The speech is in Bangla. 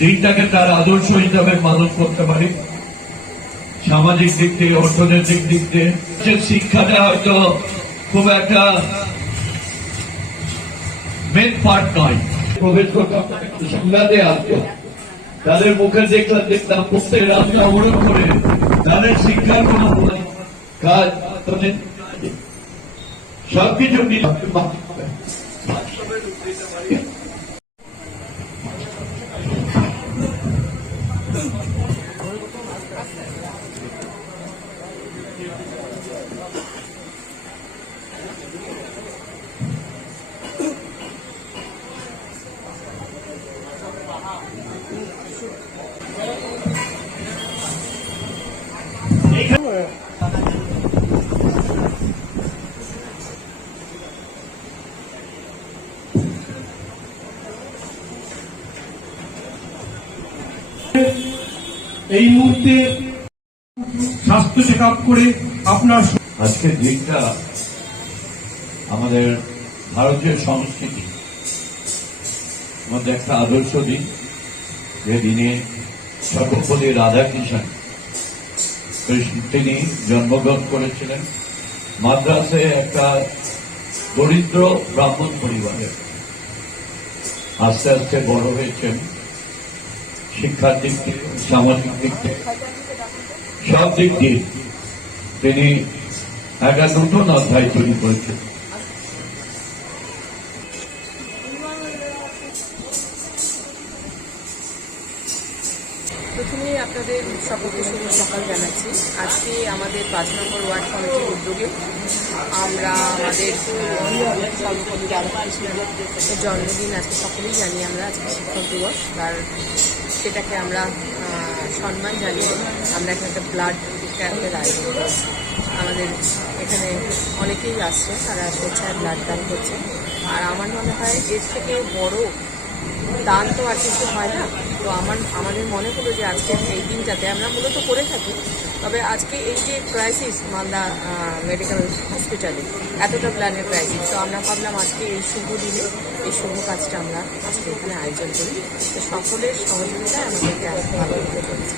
দিনটাকে তার আদর্শ হিসাবে মানুষ করতে পারি, সামাজিক দিক থেকে, অর্থনৈতিক দিক থেকে। শিক্ষাটা হয়তো খুব একটা মেন পার্ট নয়। প্রবেশ করতে সংবাদে আসতো, তাদের মুখে দেখতাম প্রত্যেক রাস্তা অবরোধ করে তাদের শিক্ষার কোন কাজ সবকিছু এই মুহূর্তে স্বাস্থ্য চেক আপ করে আপনার আজকের দিনটা আমাদের ভারতীয় সংস্কৃতি মধ্যে একটা আদর্শ দিন, যে দিনে সর্বপল্লী রাধাকৃষ্ণ তিনি জন্মগ্রহণ করেছিলেন মাদ্রাসে একটা দরিদ্র ব্রাহ্মণ পরিবারে। আস্তে আস্তে বড় হয়েছেন, শিক্ষার দিক থেকে, সামাজিক দিক থেকে, সব দিক দিয়ে তিনি একটা নতুন অধ্যায় তৈরি করেছেন। প্রথমে আপনাদের সকলকে শুভ সকাল জানাচ্ছি। আজকে আমাদের 5 নম্বর ওয়ার্ড কমিটির উদ্যোগে আমরা আমাদের সর্বপল্লী রাধাকৃষ্ণের জন্মদিন আজকে সকলেই জানি আমরা, আজকে শিক্ষক দিবস, তার সেটাকে আমরা সম্মান জানিয়ে আমরা একটা ব্লাড ক্যাম্পের আয়োজন করছি। আমাদের এখানে অনেকেই আসছে, তারা স্বেচ্ছায় ব্লাড দান করছে। আর আমার মনে হয় এর থেকে বড় দান তো আর কিছু হয় না। তো আমাদের মনে হলো যে আজকের এই দিনটাতে আমরা মূলত করে থাকি, তবে আজকে এই যে ক্রাইসিস মালদা মেডিকেল হসপিটালে এতটা ব্লাডের ক্রাইসিস, তো আমরা ভাবলাম আজকে এই শুভ দিনে এই শুভ কাজটা আমরা আজকে এখানে আয়োজন করি। তো সকলের সহযোগিতায় আমাদেরকে ভালো চলছে।